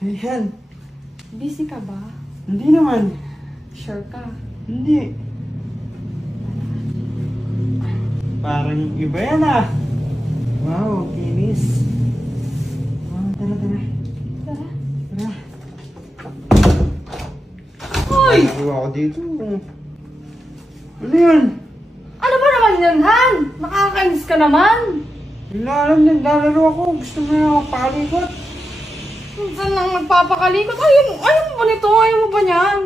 Ayan. Busy ka ba? Hindi naman. Sure ka? Hindi. Parang iba yan ah. Wow, kinis. Wow, tara, tara. Tara. Tara. Hoy! Nagawa ko dito. Ano yun? Ano ba naman yan, Han? Nakakainis ka naman. Wala alam yan, lalaro ako. Gusto mo na ako pakalikot. Saan lang magpapakalikot? Ayaw mo ba nito? Ayaw mo ba niyan?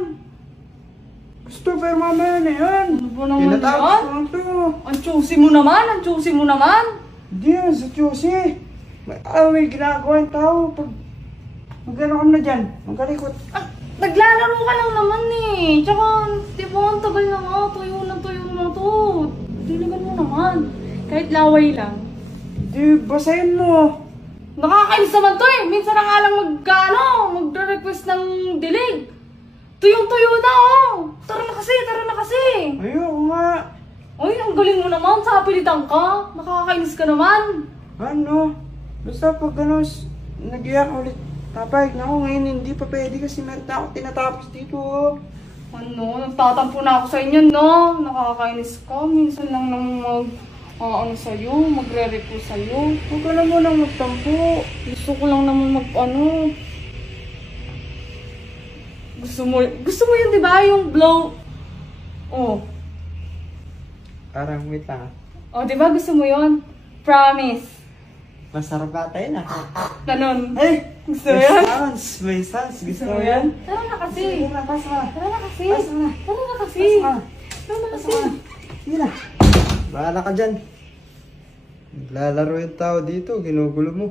Gusto pero mamaya na yan. Ano ba naman Tinatapos yan? ko lang to. Ang choosy mo naman, ang choosy mo naman. Hindi yan, sa Chelsea. May ginagawa yung tao. Pag magano ka na dyan, magkalikot. Ah, naglalaro ka lang naman eh. Tsaka, di ba, ang tagal na nga. Tuyo na to. Diligan mo naman. Kahit laway lang. Di, basahin mo. Nakakainis naman to eh. Minsan na nga lang magre-request ng dilig. Tuyong-tuyo na oh. Tara na kasi. Ayoko nga. Ay, ang galing mo naman. Sa pilitan ka. Nakakainis ka naman. Ano? Basta pag ano, nag-iyak ulit. Papayag na ako ngayon, hindi pa pwede kasi meron na ako tinatapos dito. Ano, nagtatampo na ako sa inyo, no? Nakakainis ka. Minsan lang nang magre-request sa'yo. Huwag ka na munang magtampo. Gusto ko lang naman Gusto mo yun, di ba? Yung blow. Oh. Parang wait lang. Oh, di ba? Gusto mo yun? Promise. Masarap ata yun ah. Ganon. Hey! Gusto mo yun? May sounds. Gusto mo yun? Tara na kasi. Sige na, pasa. Tara na kasi. Pasa na. Tara na kasi. Pasa. Tara na kasi. Sige na. Bahala ka dyan. Naglalaro yung tao dito, ginugulo mo.